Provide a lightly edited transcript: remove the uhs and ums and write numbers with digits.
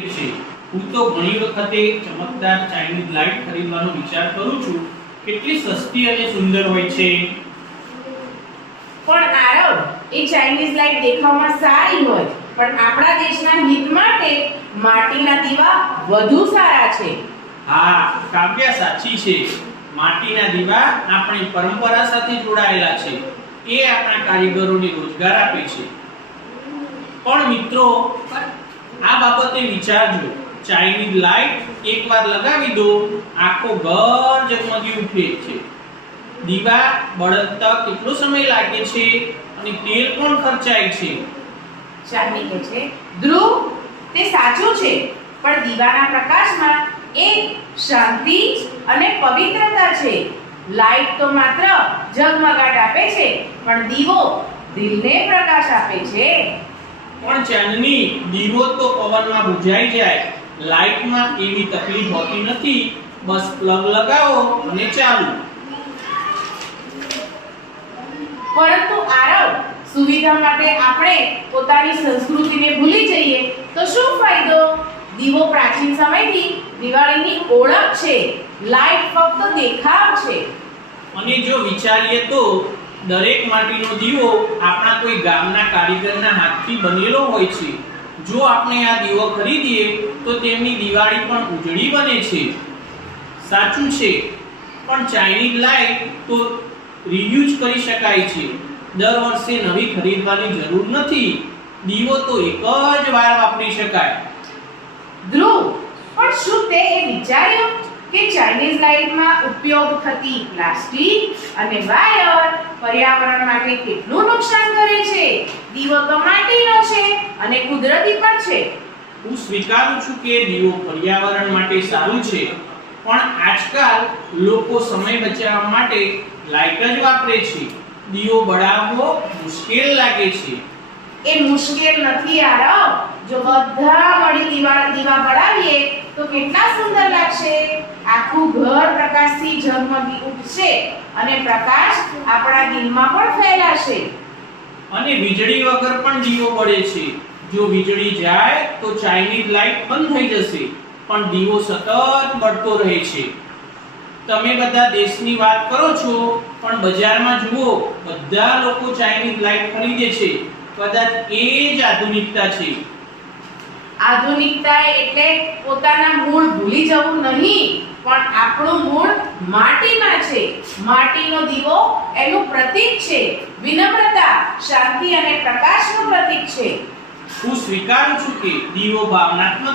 છે। હું તો ઘણી વખતે ચમકદાર ચાઇનીઝ લાઇટ ખરીદવાનો વિચાર કરું છું। કેટલી સસ્તી અને સુંદર હોય છે। પણ આરવ, એ ચાઇનીઝ લાઇટ દેખાવમાં સારી હોય, પણ આપણા દેશના હિત માટે માટીના દીવા વધુ સારા છે। હા, કાવ્યા સાચી છે। માટીના દીવા આપણી પરંપરા સાથે જોડાયેલા છે। એ આપણા કારીગરોને રોજગાર આપે છે। પણ મિત્રો, આ બાબતે વિચારજો। ચાઇનીઝ લાઇટ એકવાર લગાવી દો, આખો ઘર ઝગમગી ઉઠે છે। દીવા બળતા કેટલો સમય લાગે છે અને તેલ પણ ખર્ચાય છે। શાલિની કહે છે, ધ્રુવ, તે સાચું છે, પણ દીવાના પ્રકાશમાં એક શાંતિ અને પવિત્રતા છે। લાઇટ તો માત્ર ઝગમગાટ આપે છે, પણ દીવો દિલને પ્રકાશ આપે છે। પણ ચાંદની, દીવો તો પવનમાં બુઝાઈ જાય। લાઇટમાં એવી તકલીફ હોતી નથી। બસ પ્લગ લગાવો અને ચાલુ। પરંતુ આરવ, સુવિધા માટે આપણે પોતાની સંસ્કૃતિને ભૂલી જઈએ તો શું ફાયદો? દીવો પ્રાચીન સમયથી દિવાળીની ઓળખ છે। લાઇટ ફક્ત દેખાવ છે। અને જો વિચારીએ તો દરેક માટીનો દીવો આપણા કોઈ ગામના કારીગરના હાથથી બનેલો હોય છે। જો આપણે આ દીવો ખરીદીએ તો તેમની દિવાળી પણ ઉજળી બને છે। સાચું છે, પણ ચાઇનીઝ લાઇટ તો રીયુઝ કરી શકાય છે। દર વર્ષે નવી ખરીદવાની જરૂર નથી। દીવો તો એક જ વાર વાપરી શકાય। ધ્રુવ, પણ શું તે એ વિચાર્યું કે ચાઇનીઝ લાઇટમાં ઉપયોગ થતી પ્લાસ્ટિક અને વાયર પર્યાવરણ માટે કેટલું નુકસાન કરે છે? દીવો તો માટીનો છે અને કુદરતી પણ છે। હું સ્વીકારું છું કે દીવો પર્યાવરણ માટે સારું છે, પણ આજકાલ લોકો સમય બચાવવા માટે લાઇટ જ વાપરે છે। દીવો બળાવવો મુશ્કેલ લાગે છે। એ મુશ્કેલ નથી આરવ। જો બધા મળી દીવા બળાવીએ તો કેટલા સુંદર લાગશે। આખું ઘર પ્રકાશથી ઝગમગી ઉઠશે અને પ્રકાશ આપણા દિલમાં પણ ફેલાશે। અને વીજળી વગર પણ દીવો બળે છે। જો વીજળી જાય તો ચાઇનીઝ લાઇટ બંધ થઈ જશે, પણ દીવો સતત બળતો રહે છે। તમે બધા દેશની વાત કરો છો, પણ બજારમાં જુઓ, બધા લોકો ચાઇનીઝ લાઇટ ખરીદે છે। કદાચ એ જ આધુનિકતા છે। આધુનિકતા એટલે પોતાના મૂળ ભૂલી જવું નહીં, પણ આપણું મૂળ માટીમાં છે। માટીનો દીવો એનું પ્રતીક છે। વિનમ્રતા, શાંતિ અને પ્રકાશનું પ્રતીક છે। હું સ્વીકારું છું કે દીવો ભાવનાત્મક